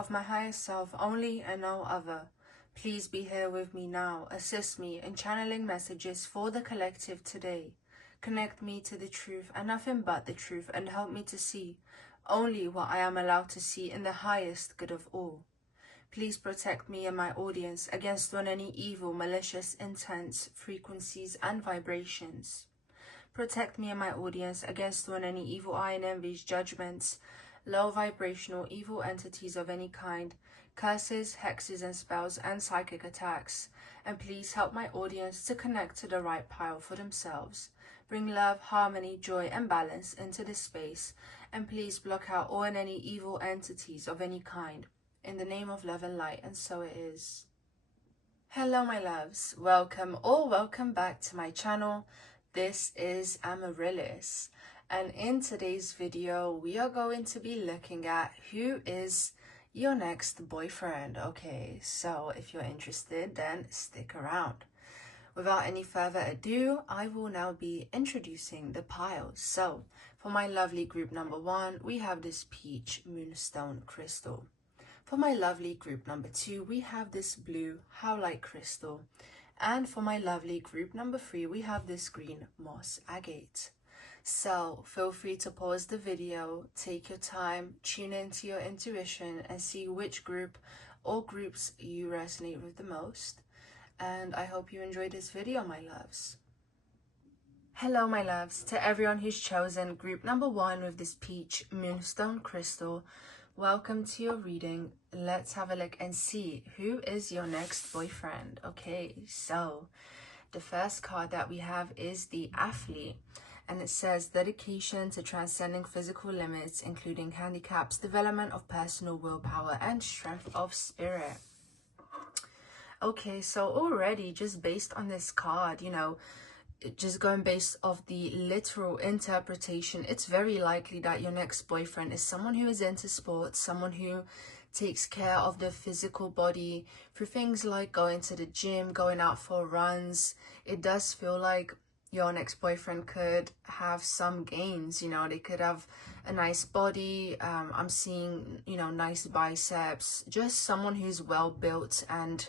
of my higher self only and no other. Please be here with me now. Assist me in channeling messages for the collective today. Connect me to the truth and nothing but the truth, and help me to see only what I am allowed to see in the highest good of all. Please protect me and my audience against any evil, malicious intents, frequencies and vibrations. Protect me and my audience against any evil eye and envies, judgments, low vibrational evil entities of any kind, curses, hexes and spells and psychic attacks. And please help my audience to connect to the right pile for themselves. Bring love, harmony, joy and balance into this space. And please block out all and any evil entities of any kind. In the name of love and light, and so it is. Hello my loves, welcome or welcome back to my channel. This is Amaryllis, and in today's video we are going to be looking at who is your next boyfriend. Okay, so if you're interested, then stick around. Without any further ado, I will now be introducing the piles. So for my lovely group number 1, we have this peach moonstone crystal. For my lovely group number 2, we have this blue howlite crystal. And for my lovely group number 3, we have this green moss agate. So feel free to pause the video, take your time, tune into your intuition and see which group or groups you resonate with the most. And I hope you enjoyed this video, my loves. Hello my loves, to everyone who's chosen group number 1 with this peach moonstone crystal. Welcome to your reading. Let's have a look and see who is your next boyfriend. Okay, so the first card that we have is the athlete, and it says dedication to transcending physical limits, including handicaps, development of personal willpower and strength of spirit. Okay, so already just based on this card, you know, just going based off the literal interpretation, it's very likely that your next boyfriend is someone who is into sports, someone who takes care of their physical body through things like going to the gym, going out for runs. It does feel like your next boyfriend could have some gains, you know, they could have a nice body. I'm seeing, you know, nice biceps, just someone who's well built and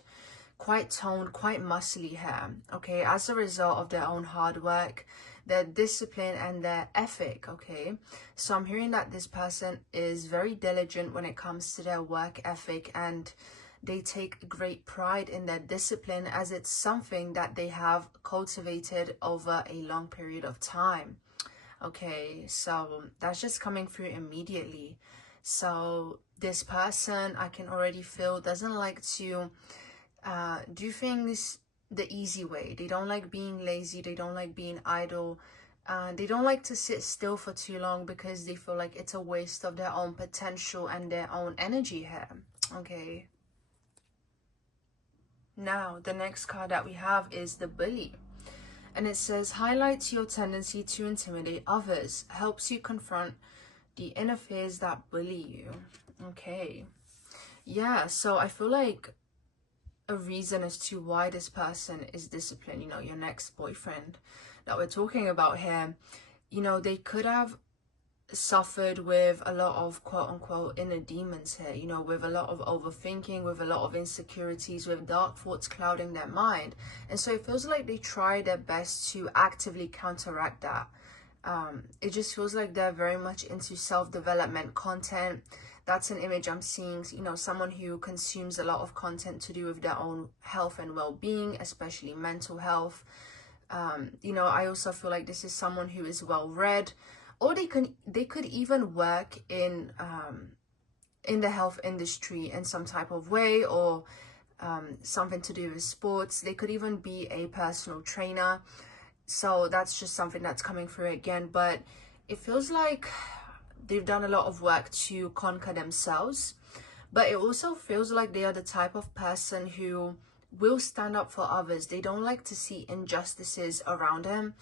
quite toned, quite muscly hair, okay, as a result of their own hard work, their discipline and their ethic. Okay, so I'm hearing that this person is very diligent when it comes to their work ethic, and they take great pride in their discipline, as it's something that they have cultivated over a long period of time. Okay, so that's just coming through immediately. So this person, I can already feel, doesn't like to do things the easy way. They don't like being lazy, they don't like being idle, they don't like to sit still for too long because they feel like it's a waste of their own potential and their own energy here. Okay, now the next card that we have is the bully, and it says highlights your tendency to intimidate others, helps you confront the inner fears that bully you. Okay, yeah, so I feel like a reason as to why this person is disciplined, you know, your next boyfriend that we're talking about here, you know, they could have suffered with a lot of quote-unquote inner demons here, you know, with a lot of overthinking, with a lot of insecurities, with dark thoughts clouding their mind. And so it feels like they try their best to actively counteract that. It just feels like they're very much into self-development content. That's an image I'm seeing, you know, someone who consumes a lot of content to do with their own health and well-being, especially mental health. You know, I also feel like this is someone who is well-read, or they could even work in the health industry in some type of way, or something to do with sports. They could even be a personal trainer. So that's just something that's coming through again, but it feels like they've done a lot of work to conquer themselves, but it also feels like they are the type of person who will stand up for others. They don't like to see injustices around them,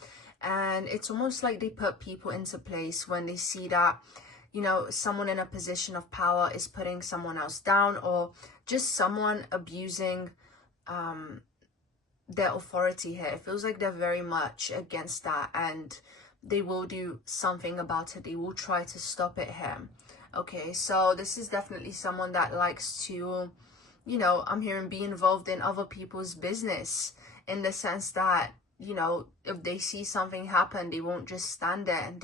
and it's almost like they put people into place when they see that, you know, someone in a position of power is putting someone else down, or just someone abusing their authority here. It feels like they're very much against that, and they will do something about it. They will try to stop it here. Okay, so this is definitely someone that likes to, you know, I'm hearing be involved in other people's business, in the sense that, you know, if they see something happen, they won't just stand there and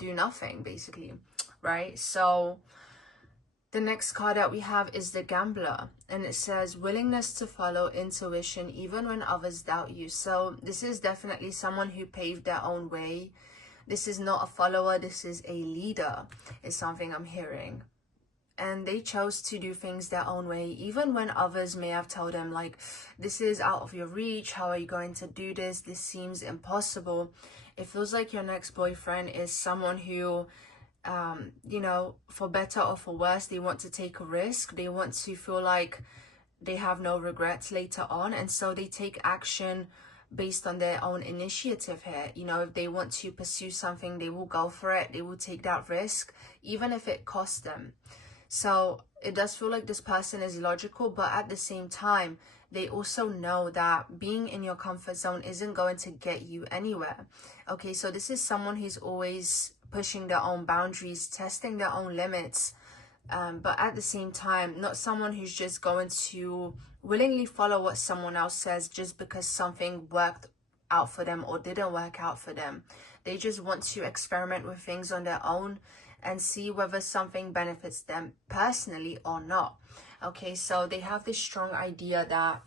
do nothing, basically, right? So the next card that we have is the Gambler, and it says willingness to follow intuition even when others doubt you. So this is definitely someone who paved their own way. This is not a follower, this is a leader, is something I'm hearing. And they chose to do things their own way, even when others may have told them, like, this is out of your reach, how are you going to do this, this seems impossible. It feels like your next boyfriend is someone who, you know, for better or for worse, they want to take a risk. They want to feel like they have no regrets later on, and so they take action based on their own initiative here. You know, if they want to pursue something, they will go for it. They will take that risk, even if it costs them. So it does feel like this person is logical, but at the same time, they also know that being in your comfort zone isn't going to get you anywhere. Okay, so this is someone who's always pushing their own boundaries, testing their own limits, but at the same time, not someone who's just going to willingly follow what someone else says just because something worked out for them or didn't work out for them. They just want to experiment with things on their own and see whether something benefits them personally or not. Okay, so they have this strong idea that,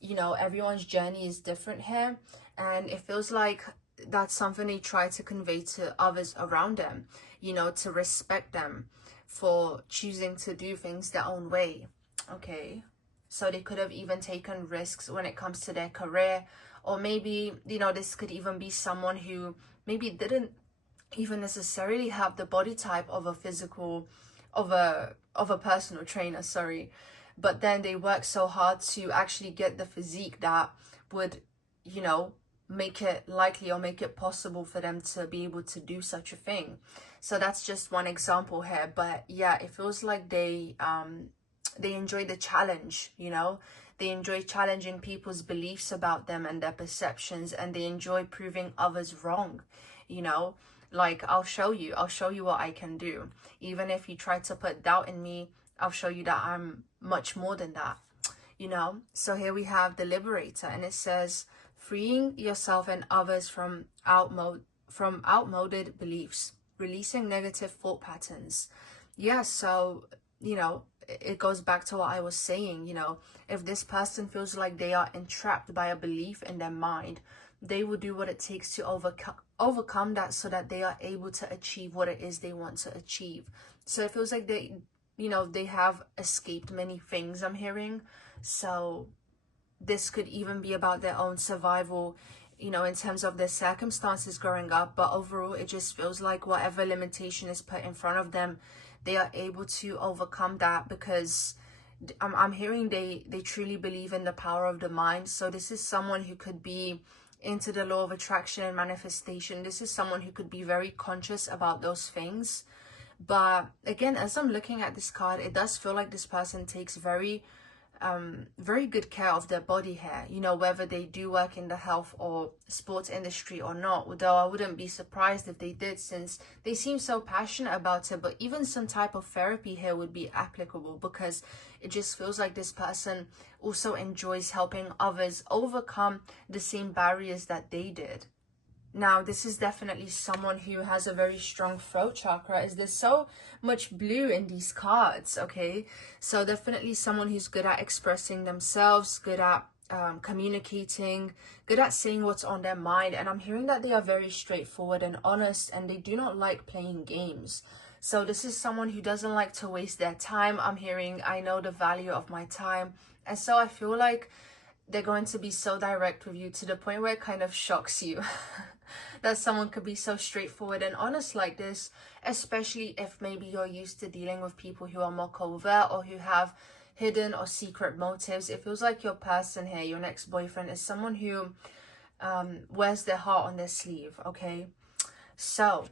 you know, everyone's journey is different here, and it feels like that's something they try to convey to others around them, you know, to respect them for choosing to do things their own way. Okay, so they could have even taken risks when it comes to their career, or maybe, you know, this could even be someone who maybe didn't even necessarily have the body type of a physical, of a personal trainer, sorry, but then they work so hard to actually get the physique that would, you know, make it likely or make it possible for them to be able to do such a thing. So that's just one example here, but yeah, it feels like they enjoy the challenge, you know. They enjoy challenging people's beliefs about them and their perceptions, and they enjoy proving others wrong, you know. Like, I'll show you what I can do. Even if you try to put doubt in me, I'll show you that I'm much more than that, you know. So here we have the Liberator, and it says freeing yourself and others from outmoded beliefs, releasing negative thought patterns. Yeah, so, you know, it goes back to what I was saying, you know, if this person feels like they are entrapped by a belief in their mind, they will do what it takes to overcome that, so that they are able to achieve what it is they want to achieve. So it feels like they, you know, they have escaped many things, I'm hearing. So this could even be about their own survival, you know, in terms of their circumstances growing up, but overall it just feels like whatever limitation is put in front of them, they are able to overcome that, because I'm hearing they truly believe in the power of the mind. So this is someone who could be into the law of attraction and manifestation. This is someone who could be very conscious about those things. But again, as I'm looking at this card, it does feel like this person takes very good care of their body here, you know, whether they do work in the health or sports industry or not, although I wouldn't be surprised if they did, since they seem so passionate about it. But even some type of therapy here would be applicable, because it just feels like this person also enjoys helping others overcome the same barriers that they did. Now, this is definitely someone who has a very strong throat chakra, as there's so much blue in these cards, okay? So definitely someone who's good at expressing themselves, good at communicating, good at saying what's on their mind. And I'm hearing that they are very straightforward and honest, and they do not like playing games. So this is someone who doesn't like to waste their time. I'm hearing, I know the value of my time. And so I feel like they're going to be so direct with you, to the point where it kind of shocks you that someone could be so straightforward and honest like this, especially if maybe you're used to dealing with people who are more covert or who have hidden or secret motives. It feels like your person here, your next boyfriend, is someone who wears their heart on their sleeve, okay? So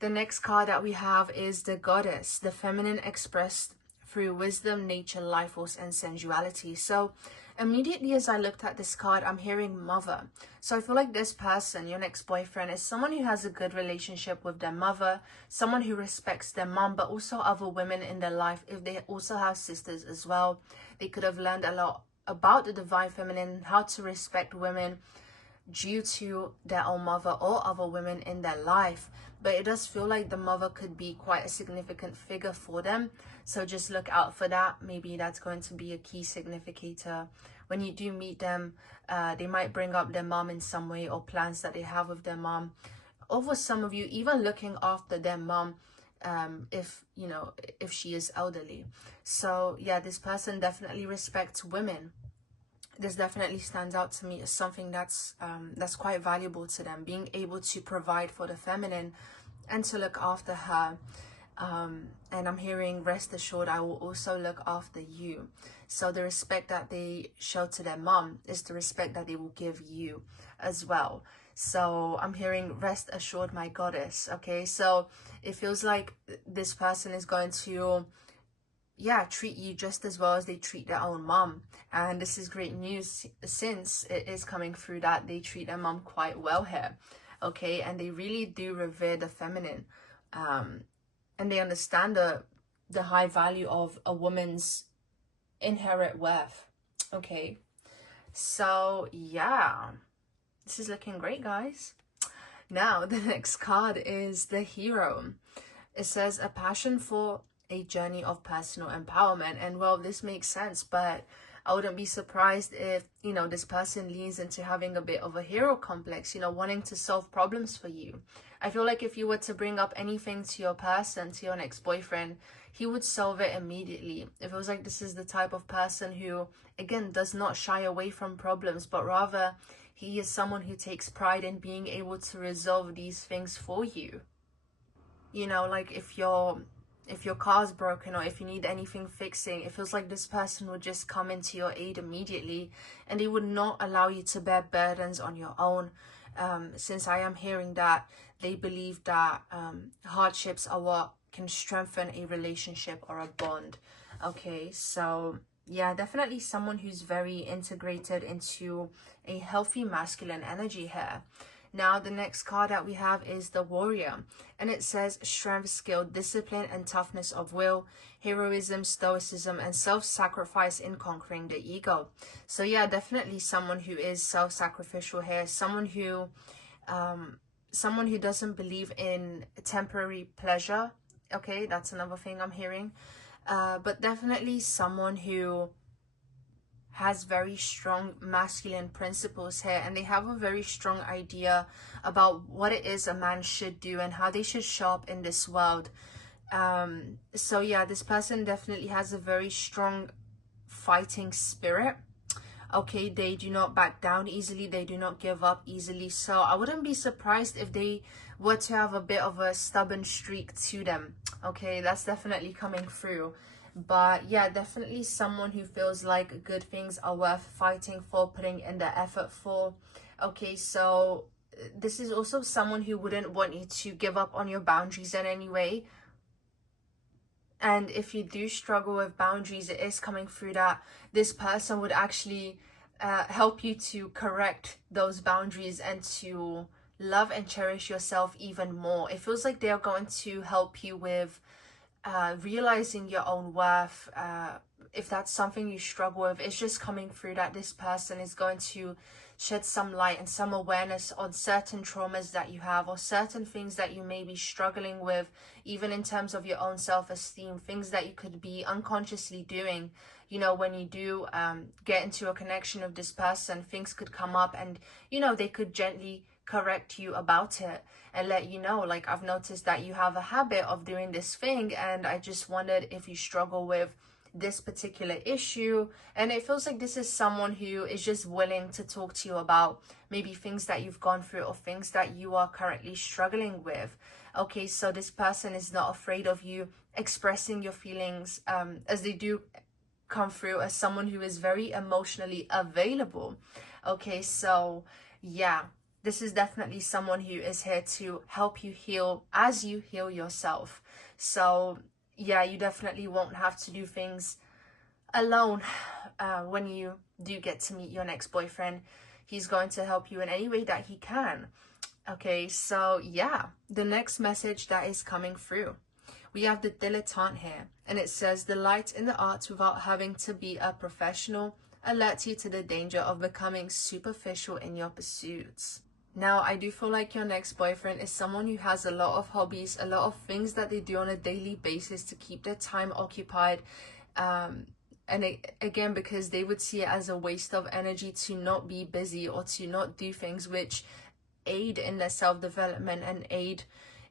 the next card that we have is the Goddess, the feminine expressed through wisdom, nature, life force, and sensuality. So immediately as I looked at this card, I'm hearing mother. So I feel like this person, your next boyfriend, is someone who has a good relationship with their mother, someone who respects their mom, but also other women in their life. If they also have sisters as well, they could have learned a lot about the divine feminine, how to respect women due to their own mother or other women in their life. But it does feel like the mother could be quite a significant figure for them, so just look out for that. Maybe that's going to be a key significator when you do meet them. They might bring up their mom in some way, or plans that they have with their mom, or for some of you even looking after their mom, if you know, if she is elderly. So yeah, this person definitely respects women. This definitely stands out to me as something that's quite valuable to them, being able to provide for the feminine and to look after her. And I'm hearing, rest assured, I will also look after you. So the respect that they show to their mom is the respect that they will give you as well. So I'm hearing, rest assured, my goddess. Okay, so it feels like this person is going to, yeah, treat you just as well as they treat their own mom. And this is great news, since it is coming through that they treat their mom quite well here. Okay, and they really do revere the feminine, and they understand the high value of a woman's inherent worth. Okay, so yeah, this is looking great, guys. Now the next card is the Hero. It says a passion for a journey of personal empowerment. And well, this makes sense, but I wouldn't be surprised if, you know, this person leans into having a bit of a hero complex, you know, wanting to solve problems for you. I feel like if you were to bring up anything to your person, to your next boyfriend, he would solve it immediately. It feels like this is the type of person who, again, does not shy away from problems, but rather he is someone who takes pride in being able to resolve these things for you. You know, like if your car's broken, or if you need anything fixing, it feels like this person would just come into your aid immediately, and they would not allow you to bear burdens on your own. Since I am hearing that they believe that hardships are what can strengthen a relationship or a bond. Okay, so yeah, definitely someone who's very integrated into a healthy masculine energy here. Now, the next card that we have is the Warrior, and it says strength, skill, discipline, and toughness of will, heroism, stoicism, and self-sacrifice in conquering the ego. So yeah, definitely someone who is self-sacrificial here, someone who doesn't believe in temporary pleasure. Okay, that's another thing I'm hearing. But definitely someone who has very strong masculine principles here, and they have a very strong idea about what it is a man should do and how they should show up in this world. So yeah, this person definitely has a very strong fighting spirit. Okay, they do not back down easily, they do not give up easily. So I wouldn't be surprised if they were to have a bit of a stubborn streak to them. Okay, that's definitely coming through. But yeah, definitely someone who feels like good things are worth fighting for, putting in the effort for. Okay, so this is also someone who wouldn't want you to give up on your boundaries in any way. And if you do struggle with boundaries, it is coming through that this person would actually help you to correct those boundaries and to love and cherish yourself even more. It feels like they're going to help you with realizing your own worth. If that's something you struggle with, it's just coming through that this person is going to shed some light and some awareness on certain traumas that you have, or certain things that you may be struggling with, even in terms of your own self-esteem, things that you could be unconsciously doing. You know, when you do get into a connection with this person, things could come up, and you know, they could gently correct you about it and let you know, like, I've noticed that you have a habit of doing this thing, and I just wondered if you struggle with this particular issue. And it feels like this is someone who is just willing to talk to you about maybe things that you've gone through or things that you are currently struggling with. Okay, so this person is not afraid of you expressing your feelings, as they do come through as someone who is very emotionally available. Okay, so yeah, this is definitely someone who is here to help you heal as you heal yourself. So yeah, you definitely won't have to do things alone. When you do get to meet your next boyfriend, he's going to help you in any way that he can. Okay, so yeah, the next message that is coming through, we have the dilettante here, and it says the light in the arts without having to be a professional alerts you to the danger of becoming superficial in your pursuits. Now, I do feel like your next boyfriend is someone who has a lot of hobbies, a lot of things that they do on a daily basis to keep their time occupied. Again, because they would see it as a waste of energy to not be busy or to not do things which aid in their self-development and aid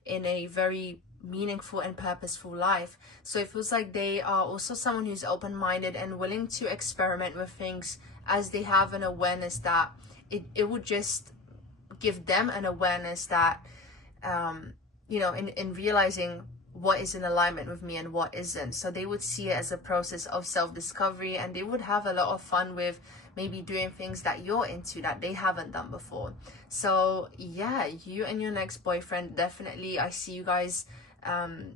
in a very meaningful and purposeful life. So it feels like they are also someone who's open-minded and willing to experiment with things, as they have an awareness that it would just give them an awareness that in realizing what is in alignment with me and what isn't. So they would see it as a process of self-discovery, and they would have a lot of fun with maybe doing things that you're into that they haven't done before. So yeah, you and your next boyfriend, definitely I see you guys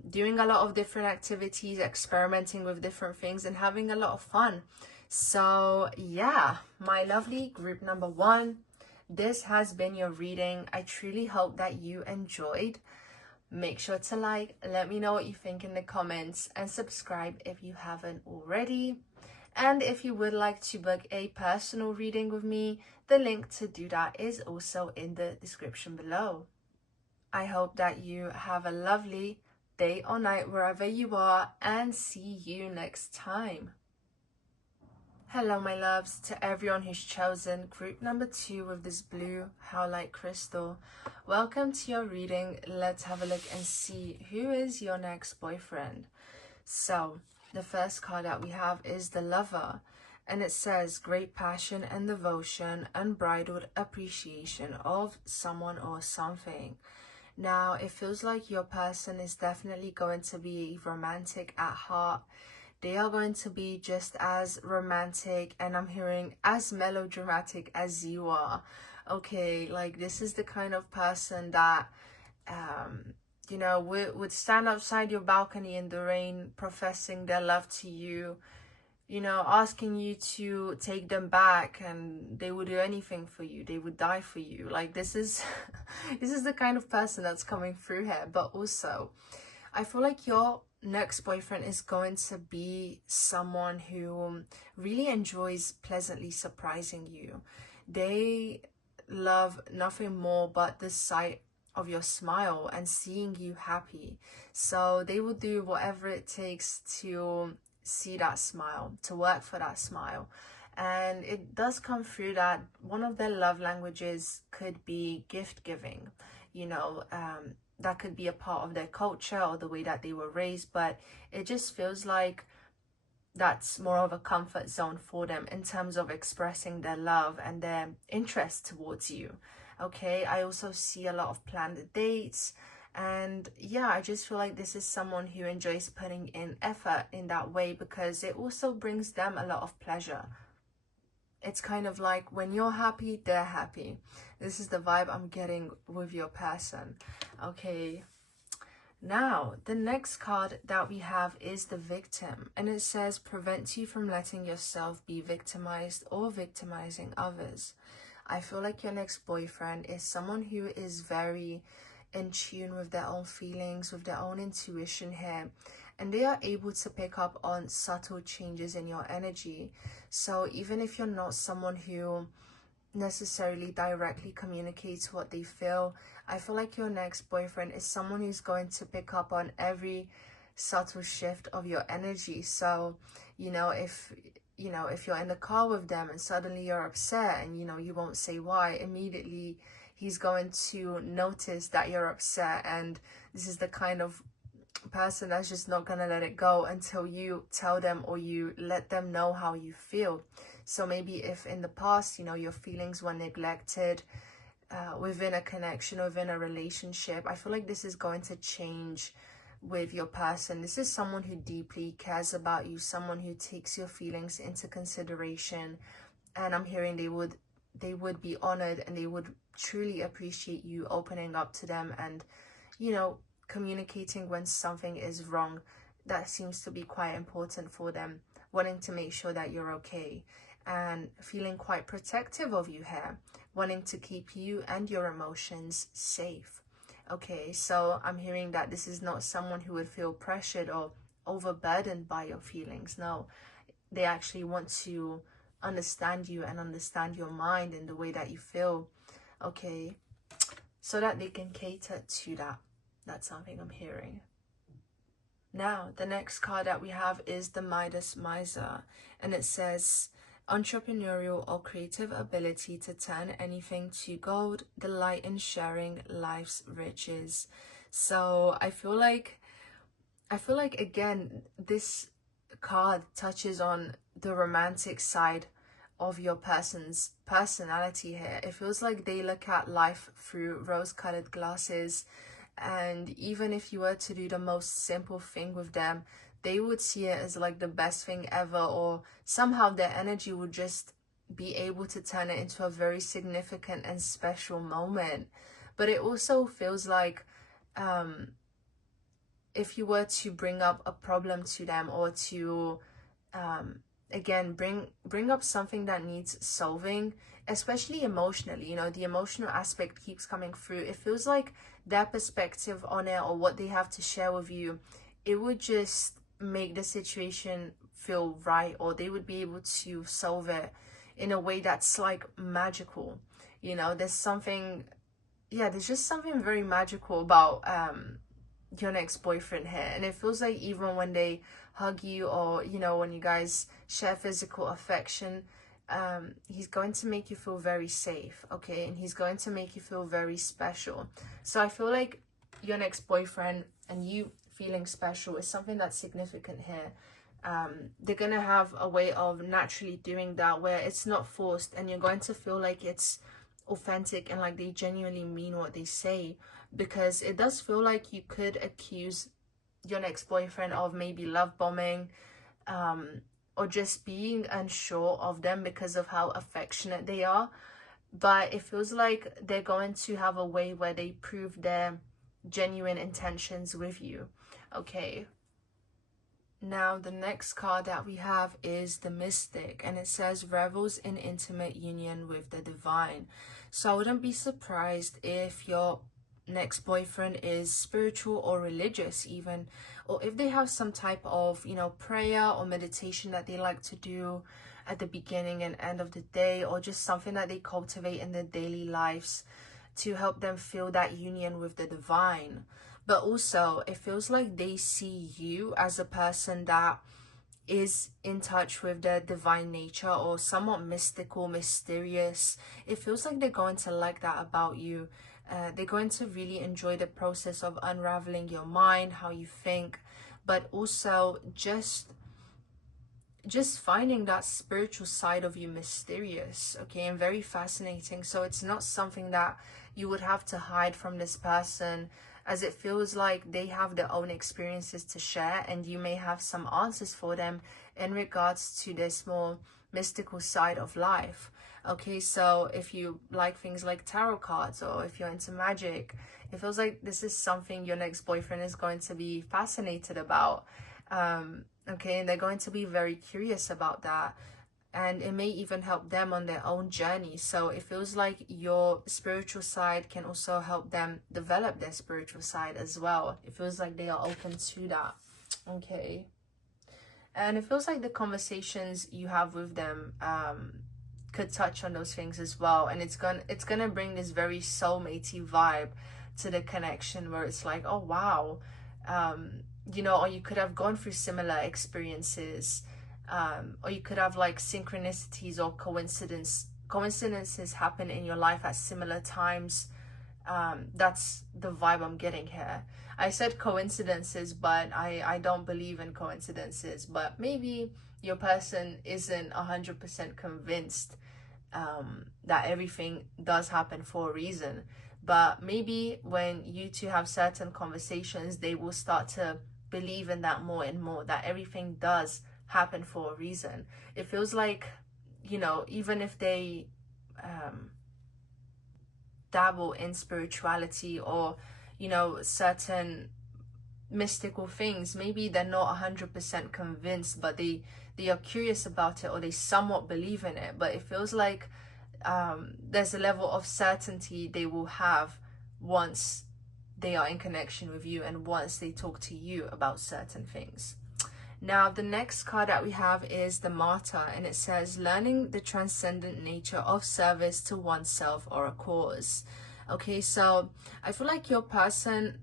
doing a lot of different activities, experimenting with different things, and having a lot of fun. So yeah, my lovely group number 1, this has been your reading. I truly hope that you enjoyed. Make sure to like, let me know what you think in the comments, and subscribe if you haven't already. And if you would like to book a personal reading with me, the link to do that is also in the description below. I hope that you have a lovely day or night wherever you are, and see you next time. Hello my loves, to everyone who's chosen group number 2 with this blue howlite crystal. Welcome to your reading. Let's have a look and see who is your next boyfriend. So the first card that we have is the Lover, and it says great passion and devotion, unbridled appreciation of someone or something. Now it feels like your person is definitely going to be romantic at heart. They are going to be just as romantic, and I'm hearing as melodramatic as you are. Okay, like this is the kind of person that would stand outside your balcony in the rain, professing their love to you, asking you to take them back, and they would do anything for you. They would die for you. Like this is this is the kind of person that's coming through here. But also, I feel like your next boyfriend is going to be someone who really enjoys pleasantly surprising you. They love nothing more but the sight of your smile and seeing you happy. So they will do whatever it takes to see that smile, to work for that smile. And it does come through that one of their love languages could be gift giving. That could be a part of their culture or the way that they were raised, but it just feels like that's more of a comfort zone for them in terms of expressing their love and their interest towards you. Okay, I also see a lot of planned dates, and yeah, I just feel like this is someone who enjoys putting in effort in that way, because it also brings them a lot of pleasure. It's kind of like when you're happy, they're happy. This is the vibe I'm getting with your person. Okay. Now, the next card that we have is the Victim. And it says, prevent you from letting yourself be victimized or victimizing others. I feel like your next boyfriend is someone who is very in tune with their own feelings, with their own intuition here. And they are able to pick up on subtle changes in your energy. So even if you're not someone who necessarily directly communicates what they feel, I feel like your next boyfriend is someone who's going to pick up on every subtle shift of your energy. So, if you're in the car with them and suddenly you're upset and, you won't say why, immediately he's going to notice that you're upset. And this is the kind of person that's just not gonna let it go until you tell them or you let them know how you feel. So maybe if in the past, your feelings were neglected within a connection, within a relationship, I feel like this is going to change with your person. This is someone who deeply cares about you, someone who takes your feelings into consideration, and I'm hearing they would be honored, and they would truly appreciate you opening up to them and communicating when something is wrong. that seems to be quite important for them, wanting to make sure that you're okay, and feeling quite protective of you here, wanting to keep you and your emotions safe. Okay, so I'm hearing that this is not someone who would feel pressured or overburdened by your feelings. No, they actually want to understand you and understand your mind and the way that you feel. Okay, so that they can cater to that. That's something I'm hearing. Now, the next card that we have is the Midas Miser, and it says entrepreneurial or creative ability to turn anything to gold, delight in sharing life's riches. So I feel like again, this card touches on the romantic side of your person's personality here. It feels like they look at life through rose-colored glasses, and even if you were to do the most simple thing with them, they would see it as like the best thing ever, or somehow their energy would just be able to turn it into a very significant and special moment. But it also feels like if you were to bring up a problem to them, or to again bring up something that needs solving, especially emotionally, you know, the emotional aspect keeps coming through. It feels like their perspective on it, or what they have to share with you, it would just make the situation feel right, or they would be able to solve it in a way that's like magical. You know, there's something, yeah, there's just something very magical about your next boyfriend here. And it feels like even when they hug you, or you know, when you guys share physical affection, he's going to make you feel very safe, okay? And he's going to make you feel very special. So I feel like your next boyfriend and you feeling special is something that's significant here. They're gonna have a way of naturally doing that, where it's not forced, and you're going to feel like it's authentic and like they genuinely mean what they say. Because it does feel like you could accuse your next boyfriend of maybe love bombing, or just being unsure of them because of how affectionate they are. But it feels like they're going to have a way where they prove their genuine intentions with you. Okay, now the next card that we have is the Mystic, and it says revels in intimate union with the divine. So I wouldn't be surprised if your next boyfriend is spiritual or religious even, or if they have some type of, you know, prayer or meditation that they like to do at the beginning and end of the day, or just something that they cultivate in their daily lives to help them feel that union with the divine. But also it feels like they see you as a person that is in touch with their divine nature, or somewhat mystical, mysterious. It feels like they're going to like that about you. They're going to really enjoy the process of unraveling your mind, how you think, but also just finding that spiritual side of you mysterious, okay, and very fascinating. So it's not something that you would have to hide from this person, as it feels like they have their own experiences to share, and you may have some answers for them in regards to this more mystical side of life. Okay, so if you like things like tarot cards, or if you're into magic, it feels like this is something your next boyfriend is going to be fascinated about. Okay, and they're going to be very curious about that, and it may even help them on their own journey. So it feels like your spiritual side can also help them develop their spiritual side as well. It feels like they are open to that. Okay, and it feels like the conversations you have with them could touch on those things as well, and it's gonna bring this very soulmatey vibe to the connection, where it's like, oh wow, you know, or you could have gone through similar experiences, or you could have like synchronicities or coincidences happen in your life at similar times. That's the vibe I'm getting here. I said coincidences, but I don't believe in coincidences. But maybe your person isn't 100% convinced that everything does happen for a reason. But maybe when you two have certain conversations, they will start to believe in that more and more, that everything does happen for a reason. It feels like, you know, even if they dabble in spirituality, or, you know, certain mystical things. Maybe they're not 100% convinced, but they are curious about it, or they somewhat believe in it. But it feels like there's a level of certainty they will have once they are in connection with you and once they talk to you about certain things. Now, the next card that we have is the Martyr, and it says, learning the transcendent nature of service to oneself or a cause. Okay, so I feel like your person,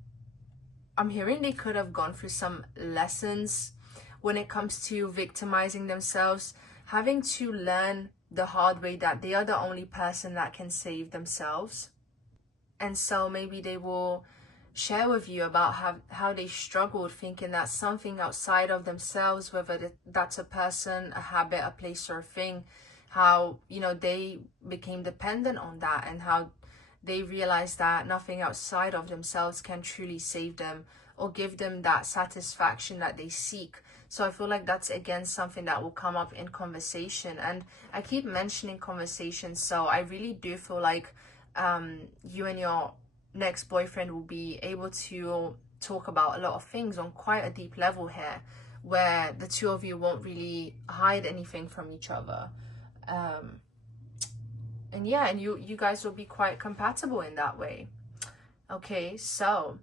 I'm hearing they could have gone through some lessons when it comes to victimizing themselves, having to learn the hard way that they are the only person that can save themselves. And so maybe they will share with you about how they struggled, thinking that something outside of themselves, whether that's a person, a habit, a place, or a thing, how, you know, they became dependent on that, and how they realized that nothing outside of themselves can truly save them or give them that satisfaction that they seek. So I feel like that's, again, something that will come up in conversation. And I keep mentioning conversation, so I really do feel like you and your next boyfriend will be able to talk about a lot of things on quite a deep level here, where the two of you won't really hide anything from each other. And yeah, and you guys will be quite compatible in that way. Okay, so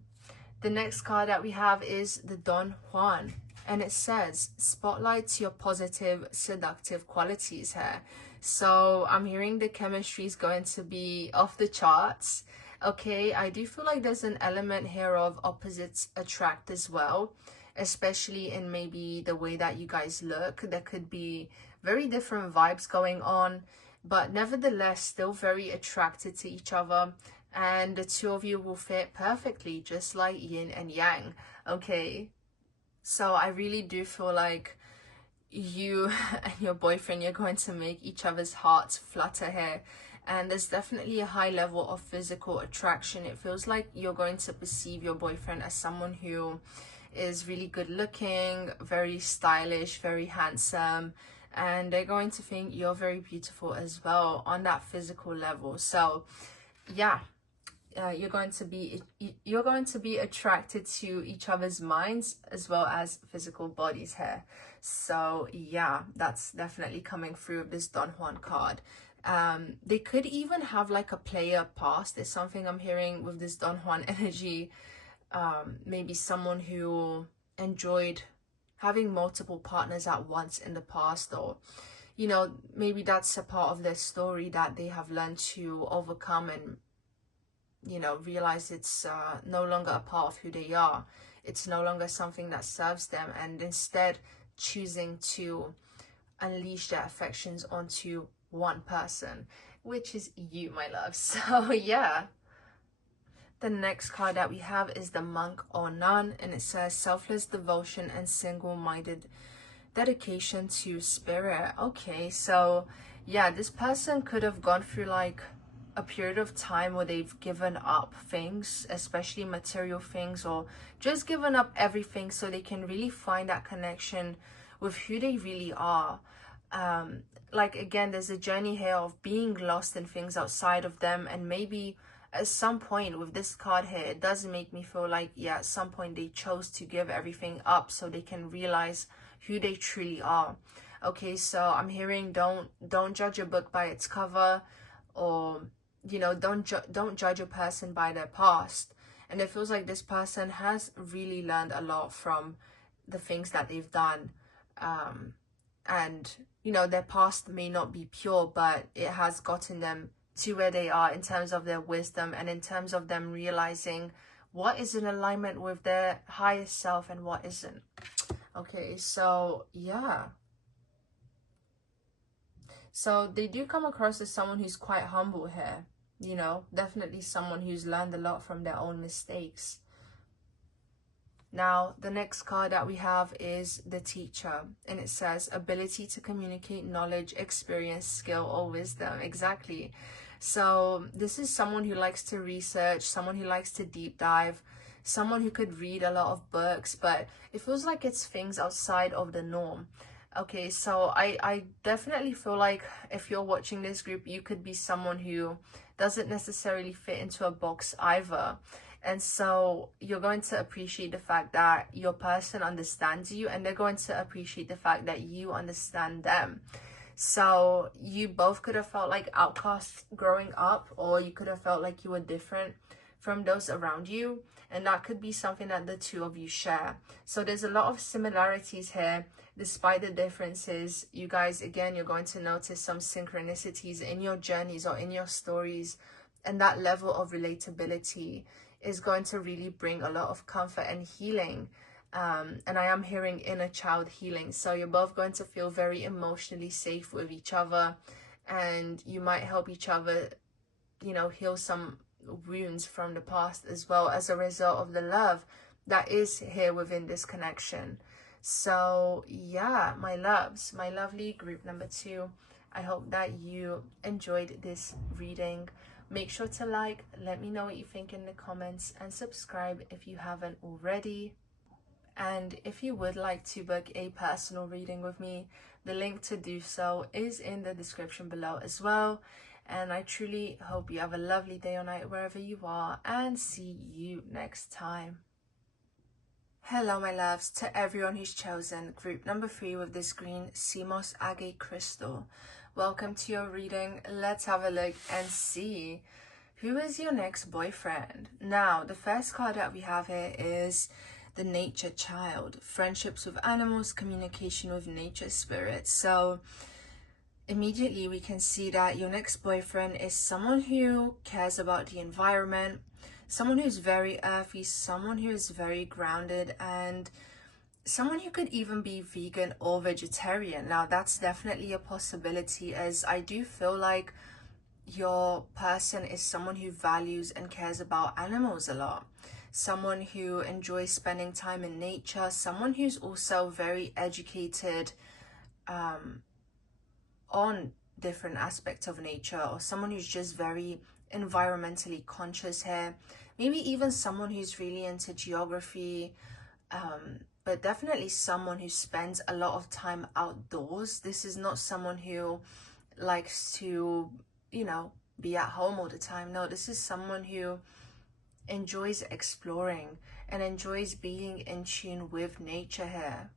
the next card that we have is the Don Juan, and it says, spotlight your positive, seductive qualities here. So I'm hearing the chemistry is going to be off the charts. Okay, I do feel like there's an element here of opposites attract as well, especially in maybe the way that you guys look. There could be very different vibes going on, but nevertheless still very attracted to each other, and the two of you will fit perfectly, just like yin and yang. Okay, so I really do feel like you and your boyfriend, you're going to make each other's hearts flutter here. And there's definitely a high level of physical attraction. It feels like you're going to perceive your boyfriend as someone who is really good looking, very stylish, very handsome, and they're going to think you're very beautiful as well on that physical level. So yeah, you're going to be attracted to each other's minds as well as physical bodies here. So yeah, that's definitely coming through with this Don Juan card. They could even have like a player past. There's something I'm hearing with this Don Juan energy. Maybe someone who enjoyed having multiple partners at once in the past, or, you know, maybe that's a part of their story that they have learned to overcome and, you know, realize it's no longer a part of who they are. It's no longer something that serves them, and instead choosing to unleash their affections onto one person, which is you, my love. So yeah, the next card that we have is the Monk or Nun, and it says selfless devotion and single-minded dedication to spirit. Okay, so yeah, this person could have gone through like a period of time where they've given up things, especially material things, or just given up everything so they can really find that connection with who they really are. Like, again, there's a journey here of being lost in things outside of them, and maybe at some point with this card here, it does make me feel like, yeah, at some point they chose to give everything up so they can realize who they truly are. Okay, so I'm hearing don't judge a book by its cover, or, you know, don't judge a person by their past. And it feels like this person has really learned a lot from the things that they've done. And, you know, their past may not be pure, but it has gotten them to where they are in terms of their wisdom and in terms of them realizing what is in alignment with their highest self and what isn't. Okay, so yeah. So they do come across as someone who's quite humble here. You know, definitely someone who's learned a lot from their own mistakes. Now, the next card that we have is the Teacher, and it says ability to communicate knowledge, experience, skill, or wisdom. Exactly. So this is someone who likes to research, someone who likes to deep dive, someone who could read a lot of books, but it feels like it's things outside of the norm. Okay, so I definitely feel like if you're watching this group, you could be someone who doesn't necessarily fit into a box either. And so you're going to appreciate the fact that your person understands you, and they're going to appreciate the fact that you understand them. So you both could have felt like outcasts growing up, or you could have felt like you were different from those around you. And that could be something that the two of you share. So there's a lot of similarities here. Despite the differences, you guys, again, you're going to notice some synchronicities in your journeys or in your stories. And that level of relatability is going to really bring a lot of comfort and healing. And I am hearing inner child healing. So you're both going to feel very emotionally safe with each other. And you might help each other, you know, heal some wounds from the past as well, as a result of the love that is here within this connection. So yeah, my loves, my lovely group number 2, I hope that you enjoyed this reading. Make sure to like, let me know what you think in the comments, and subscribe if you haven't already. And if you would like to book a personal reading with me, the link to do so is in the description below as well. And I truly hope you have a lovely day or night wherever you are, and see you next time. Hello my loves, to everyone who's chosen group number 3 with this green CMOS agate crystal. Welcome to your reading. Let's have a look and see who is your next boyfriend. Now, the first card that we have here is the nature child. Friendships with animals, communication with nature spirits. So immediately we can see that your next boyfriend is someone who cares about the environment, someone who's very earthy, someone who is very grounded, and someone who could even be vegan or vegetarian. Now that's definitely a possibility, as I do feel like your person is someone who values and cares about animals a lot, someone who enjoys spending time in nature, someone who's also very educated on different aspects of nature, or someone who's just very environmentally conscious here. Maybe even someone who's really into geography, but definitely someone who spends a lot of time outdoors. This is not someone who likes to, you know, be at home all the time. No, this is someone who enjoys exploring and enjoys being in tune with nature here.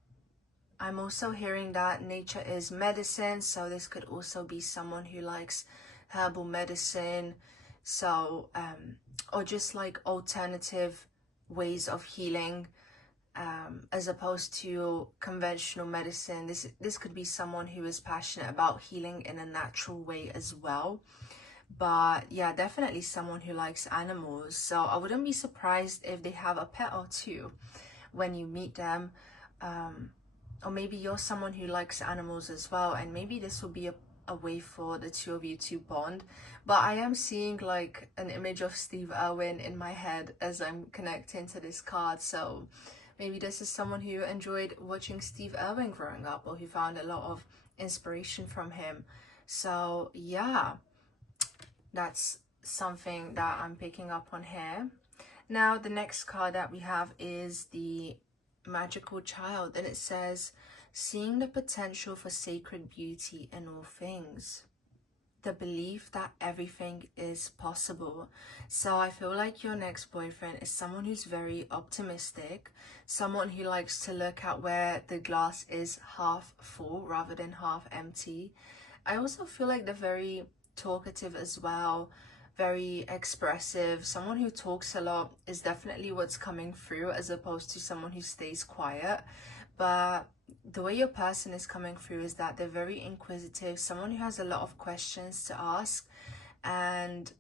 I'm also hearing that nature is medicine, so this could also be someone who likes herbal medicine, so or just like alternative ways of healing, as opposed to conventional medicine. This could be someone who is passionate about healing in a natural way as well. But yeah, definitely someone who likes animals. So I wouldn't be surprised if they have a pet or two when you meet them. Or maybe you're someone who likes animals as well, and maybe this will be a way for the two of you to bond. But I am seeing like an image of Steve Irwin in my head as I'm connecting to this card. So maybe this is someone who enjoyed watching Steve Irwin growing up, or who found a lot of inspiration from him. So yeah, that's something that I'm picking up on here. Now, the next card that we have is the magical child, and it says, seeing the potential for sacred beauty in all things. The belief that everything is possible. So I feel like your next boyfriend is someone who's very optimistic, someone who likes to look at where the glass is half full rather than half empty. I also feel like they're very talkative as well, very expressive. Someone who talks a lot is definitely what's coming through, as opposed to someone who stays quiet. But the way your person is coming through is that they're very inquisitive, someone who has a lot of questions to ask. And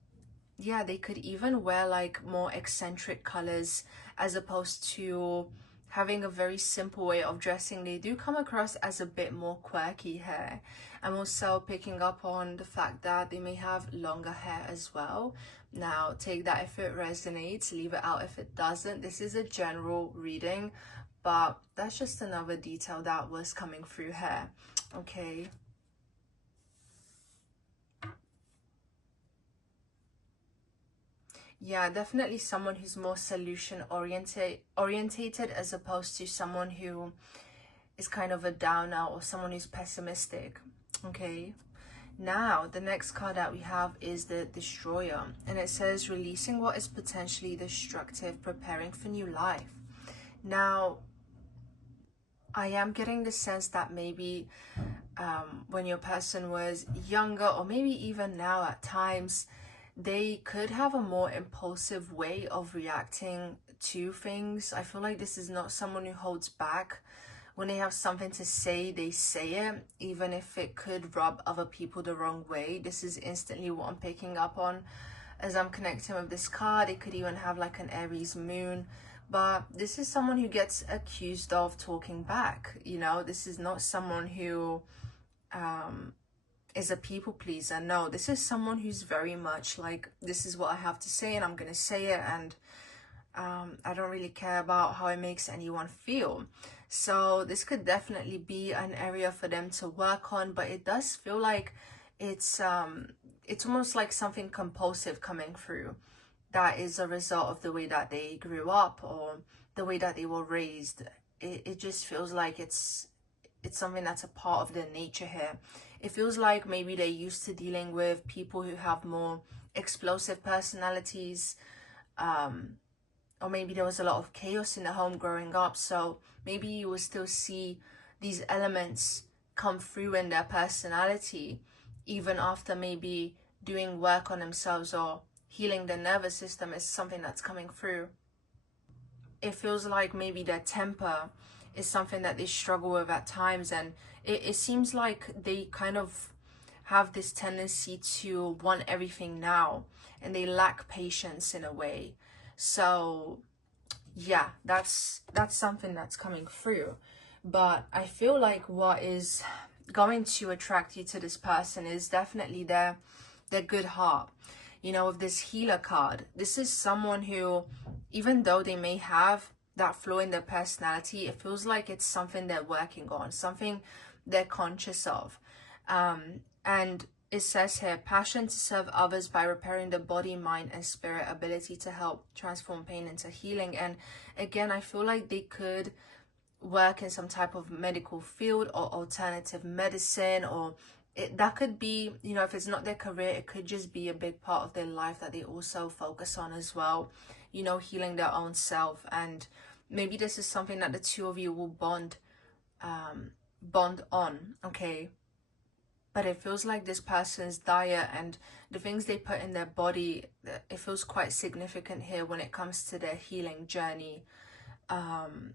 yeah, they could even wear like more eccentric colors, as opposed to having a very simple way of dressing. They do come across as a bit more quirky here. I'm also picking up on the fact that they may have longer hair as well. Now, take that if it resonates, leave it out if it doesn't. This is a general reading, but that's just another detail that was coming through here. Okay. Yeah, definitely someone who's more solution orientated, as opposed to someone who is kind of a downer or someone who's pessimistic. Okay. Now, the next card that we have is the Destroyer, and it says releasing what is potentially destructive, preparing for new life. Now, I am getting the sense that maybe when your person was younger, or maybe even now at times, they could have a more impulsive way of reacting to things. I feel like this is not someone who holds back. When they have something to say, they say it, even if it could rub other people the wrong way. This is instantly what I'm picking up on as I'm connecting with this card. It could even have like an Aries moon, but this is someone who gets accused of talking back. You know, this is not someone who is a people pleaser. No, this is someone who's very much like, this is what I have to say and I'm gonna say it, and I don't really care about how it makes anyone feel. So this could definitely be an area for them to work on, but it does feel like it's almost like something compulsive coming through that is a result of the way that they grew up or the way that they were raised. It just feels like it's something that's a part of their nature here. It feels like maybe they're used to dealing with people who have more explosive personalities, or maybe there was a lot of chaos in the home growing up, so maybe you will still see these elements come through in their personality even after maybe doing work on themselves or healing their nervous system is something that's coming through. It feels like maybe their temper is something that they struggle with at times, and it seems like they kind of have this tendency to want everything now, and they lack patience in a way. So yeah, that's something that's coming through. But I feel like what is going to attract you to this person is definitely their good heart. You know, with this healer card, this is someone who, even though they may have that flaw in their personality, it feels like it's something they're working on, something they're conscious of. And it says here, passion to serve others by repairing the body, mind, and spirit, ability to help transform pain into healing. And again, I feel like they could work in some type of medical field or alternative medicine, or that could be, you know, if it's not their career, it could just be a big part of their life that they also focus on as well, you know, healing their own self. And maybe this is something that the two of you will bond on, okay? But it feels like this person's diet and the things they put in their body, it feels quite significant here when it comes to their healing journey. And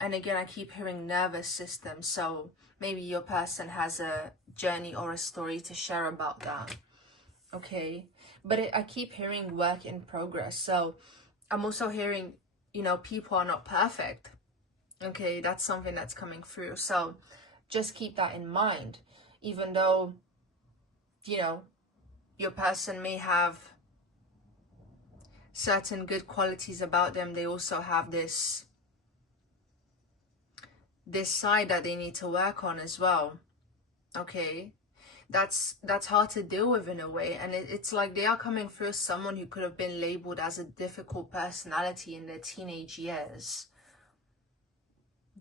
again, I keep hearing nervous system, so maybe your person has a journey or a story to share about that, okay? But I keep hearing work in progress, so I'm also hearing, you know, people are not perfect, okay? That's something that's coming through, so just keep that in mind. Even though, you know, your person may have certain good qualities about them, they also have this side that they need to work on as well, okay? That's hard to deal with in a way, and it's like they are coming through as someone who could have been labeled as a difficult personality in their teenage years.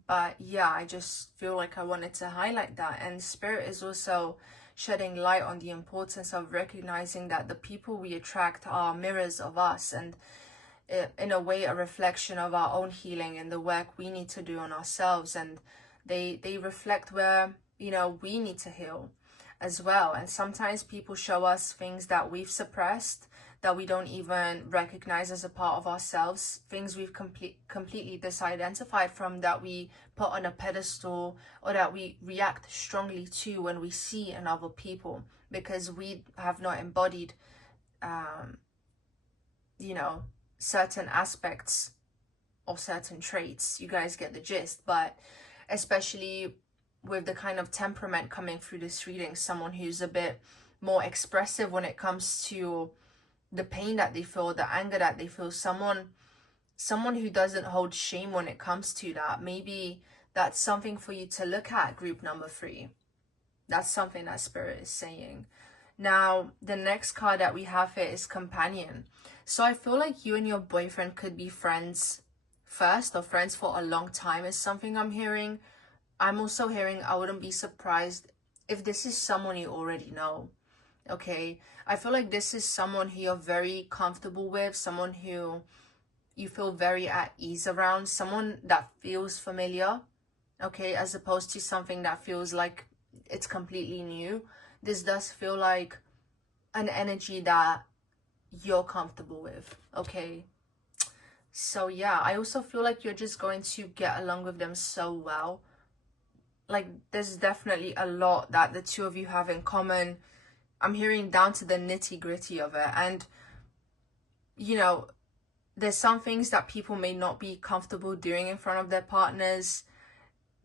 But yeah, I just feel like I wanted to highlight that. And Spirit is also shedding light on the importance of recognizing that the people we attract are mirrors of us, and in a way a reflection of our own healing and the work we need to do on ourselves. And they reflect where, you know, we need to heal as well. And sometimes people show us things that we've suppressed, that we don't even recognize as a part of ourselves, things we've completely disidentified from, that we put on a pedestal or that we react strongly to when we see in other people, because we have not embodied you know, certain aspects or certain traits. You guys get the gist. But especially with the kind of temperament coming through this reading, someone who's a bit more expressive when it comes to the pain that they feel, the anger that they feel, someone who doesn't hold shame when it comes to that. Maybe that's something for you to look at, group number 3. That's something that Spirit is saying. Now, the next card that we have here is Companion. So I feel like you and your boyfriend could be friends first, or friends for a long time is something I'm hearing. I'm also hearing, I wouldn't be surprised if this is someone you already know, okay, I feel like this is someone who you're very comfortable with, someone who you feel very at ease around, someone that feels familiar, okay, as opposed to something that feels like it's completely new. This does feel like an energy that you're comfortable with, okay? So yeah, I also feel like you're just going to get along with them so well. Like, there's definitely a lot that the two of you have in common. I'm hearing down to the nitty-gritty of it. And, you know, there's some things that people may not be comfortable doing in front of their partners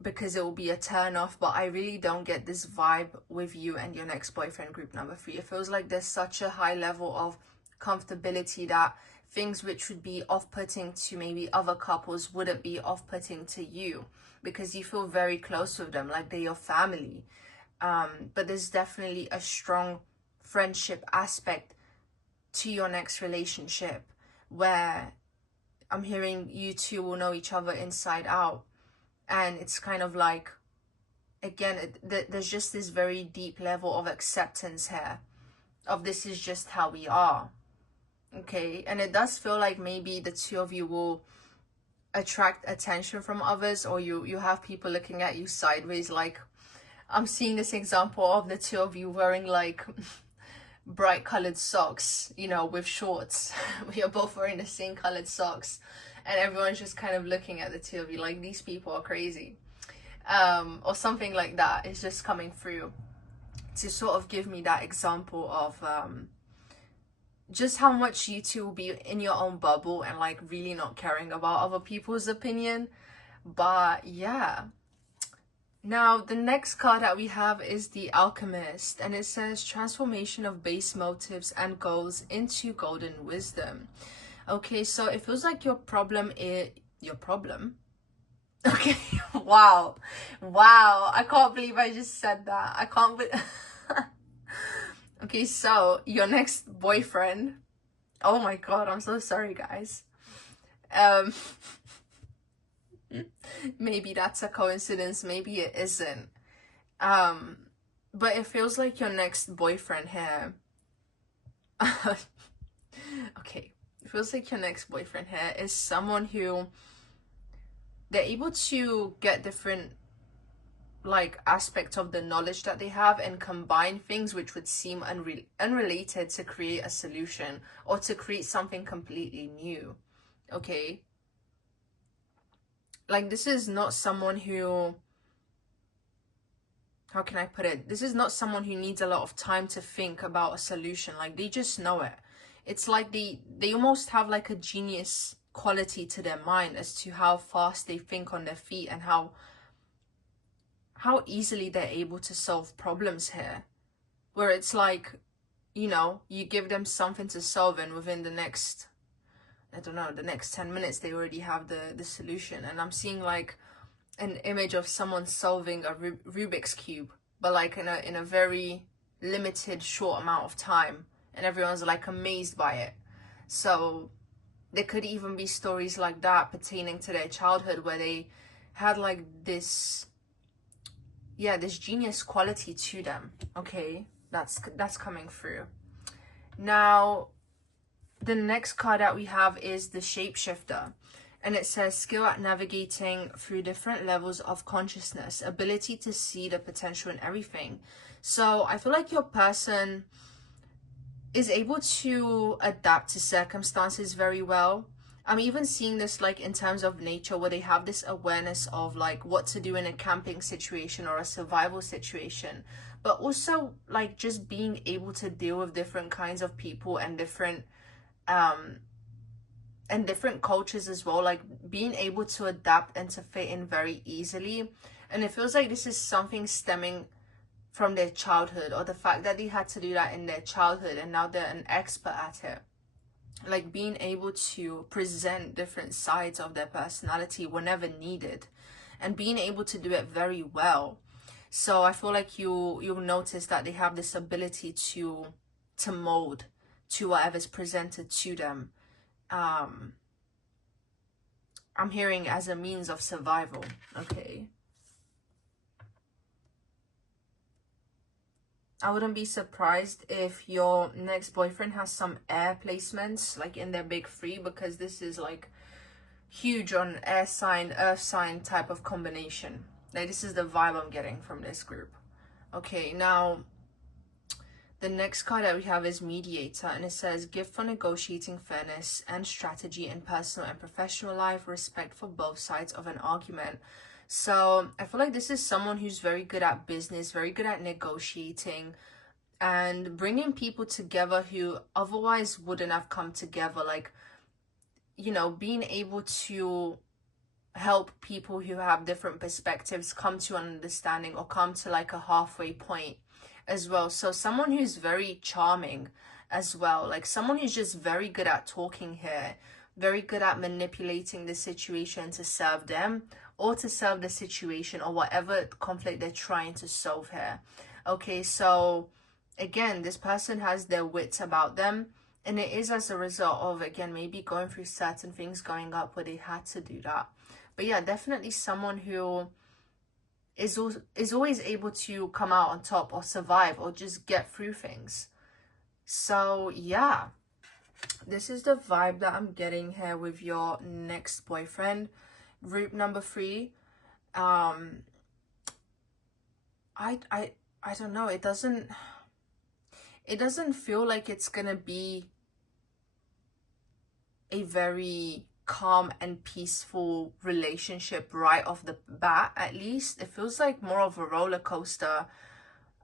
because it will be a turn off, but I really don't get this vibe with you and your next boyfriend, group number 3. It feels like there's such a high level of comfortability that things which would be off-putting to maybe other couples wouldn't be off-putting to you, because you feel very close with them, like they're your family. But there's definitely a strong friendship aspect to your next relationship, where I'm hearing you two will know each other inside out. And it's kind of like, again, there's just this very deep level of acceptance here, of this is just how we are, okay? And it does feel like maybe the two of you will attract attention from others, or you have people looking at you sideways. Like, I'm seeing this example of the two of you wearing like bright colored socks, you know, with shorts. We are both wearing the same colored socks, and everyone's just kind of looking at the two of you like, these people are crazy, or something like that is just coming through to sort of give me that example of just how much you two will be in your own bubble and like really not caring about other people's opinion. But yeah, now the next card that we have is the Alchemist, and it says transformation of base motives and goals into golden wisdom. Okay, so it feels like your problem is your problem. Okay, wow, I can't believe I just said that. I can't believe. Okay, so your next boyfriend, oh my god, I'm so sorry guys, maybe that's a coincidence, maybe it isn't, but it feels like your next boyfriend here okay, it feels like your next boyfriend here is someone who they're able to get different like aspects of the knowledge that they have and combine things which would seem unrelated to create a solution or to create something completely new, okay? Like, this is not someone who, how can I put it? This is not someone who needs a lot of time to think about a solution. Like, they just know it. It's like they almost have like a genius quality to their mind as to how fast they think on their feet and how easily they're able to solve problems here. Where it's like, you know, you give them something to solve and within the next, I don't know, the next 10 minutes, they already have the solution. And I'm seeing like an image of someone solving a Rubik's Cube, but like in a very limited, short amount of time. And everyone's like amazed by it. So there could even be stories like that pertaining to their childhood where they had like this, yeah, this genius quality to them, okay? That's coming through. Now, the next card that we have is the Shapeshifter, and it says skill at navigating through different levels of consciousness, ability to see the potential in everything. So I feel like your person is able to adapt to circumstances very well. I'm even seeing this like in terms of nature, where they have this awareness of like what to do in a camping situation or a survival situation, but also like just being able to deal with different kinds of people and different cultures as well, like being able to adapt and to fit in very easily. And it feels like this is something stemming from their childhood, or the fact that they had to do that in their childhood and now they're an expert at it. Like being able to present different sides of their personality whenever needed and being able to do it very well. So I feel like you'll notice that they have this ability to mold to whatever's presented to them. I'm hearing as a means of survival, okay? I wouldn't be surprised if your next boyfriend has some air placements, like in their big three, because this is like huge on air sign, earth sign type of combination. Like, this is the vibe I'm getting from this group. Okay, now the next card that we have is Mediator, and it says gift for negotiating fairness and strategy in personal and professional life, respect for both sides of an argument. So I feel like this is someone who's very good at business, very good at negotiating and bringing people together who otherwise wouldn't have come together. Like, you know, being able to help people who have different perspectives come to an understanding or come to like a halfway point as well. So someone who's very charming as well, like someone who's just very good at talking here, very good at manipulating the situation to serve them or to serve the situation or whatever conflict they're trying to solve here. Okay, so again, this person has their wits about them, and it is as a result of, again, maybe going through certain things going up where they had to do that. But yeah, definitely someone who is always able to come out on top or survive or just get through things. So yeah, this is the vibe that I'm getting here with your next boyfriend. Group number 3. I don't know. It doesn't feel like it's gonna be a very calm and peaceful relationship right off the bat. At least it feels like more of a roller coaster,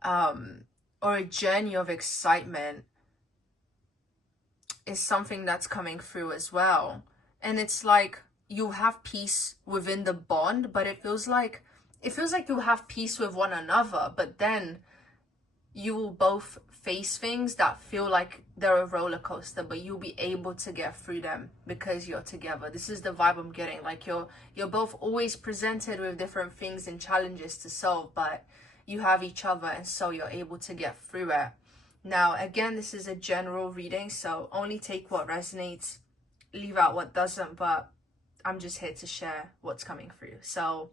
or a journey of excitement is something that's coming through as well. And it's like you have peace within the bond, but it feels like you have peace with one another, but then you will both face things that feel like they're a roller coaster, but you'll be able to get through them because you're together. This is the vibe I'm getting. Like you're both always presented with different things and challenges to solve, but you have each other, and so you're able to get through it. Now, again, this is a general reading, so only take what resonates, leave out what doesn't, but I'm just here to share what's coming through. So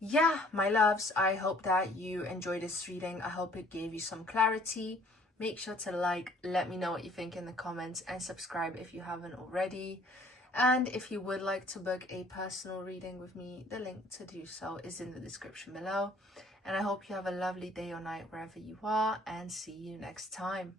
yeah, my loves, I hope that you enjoyed this reading. I hope it gave you some clarity. Make sure to like, let me know what you think in the comments, and subscribe if you haven't already. And if you would like to book a personal reading with me, the link to do so is in the description below. And I hope you have a lovely day or night wherever you are, and see you next time.